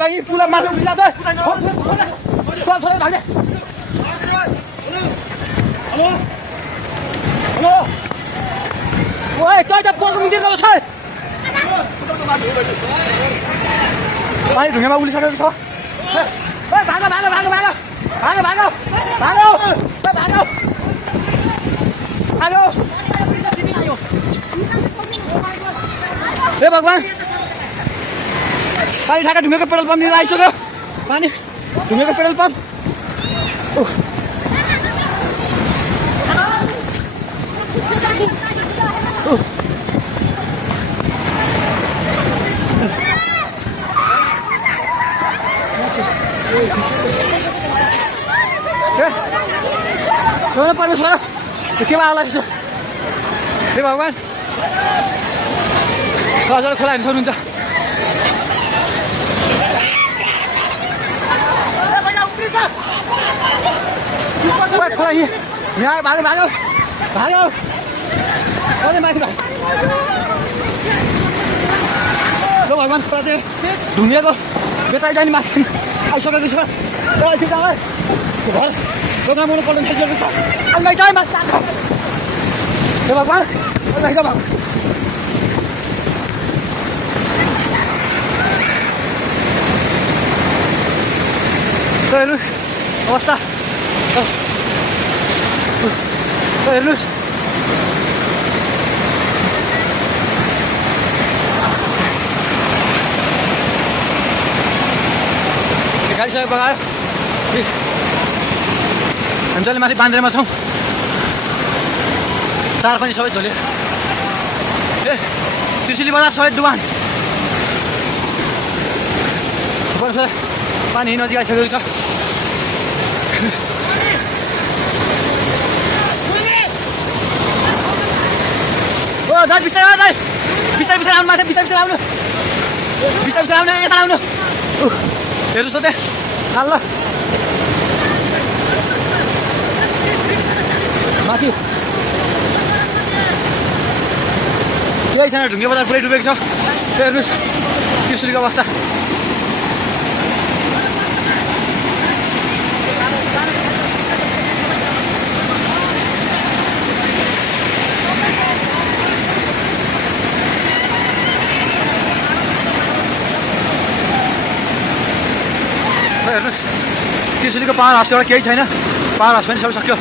भागे पूरा माथि उठिला त छोरा भागे हेलो हेलो ओए तै त पोको मिटिरहेको छ पानी ढुङ्गामा उलिसकेको छ ए भाग भाग भाग भाग भाग भाग भाग भाग भाग ए भगवान पानी ठाका ढुङ्गाको पेट्रोल पम्प लिएर आइसक्यो पानी ढुङ्गाको पेट्रोल पम्प परमेश्वर केमा आउला छ हे भगवान हजुर खोला हेर्न सक्नुहुन्छ खोला यहाँ भागो भागो भागो अझै माथि भाग ल भगवान खोला चाहिँ ढुङ्गेको बेताइ जाने माथि आइसकेको छ घर दोकान बनाउनु पर्ने थालिसकेको छ अन्त चाहिँ माथि हे भगवान भगवान हेर्नुहोस् अवस्था हेर्नुहोस् गाडिसकेको बगायो हामी जहिले माथि बान्द्रेमा छौँ तार पनि सबै झोल्यो ए त्रिशुली बजार सबै डुबान पानी नजिक आइसकेको छ ओ दाइ बिस्तारै दाइ बिस्तारै बिस्तारै आउनु माथि बिस्तारै बिस्तारै आउनु यता आउनु हेर्नुहोस् त त्यहाँ खाल्ला माथि केही छैन ढुङ्गे बजार पुरै डुबेको छ हेर्नुहोस् त्रिशुलीको अवस्था हेर्नुहोस् त्रिशुलीको पावर हाउस एउटा केही छैन पावर हाउस पनि सबै सक्यो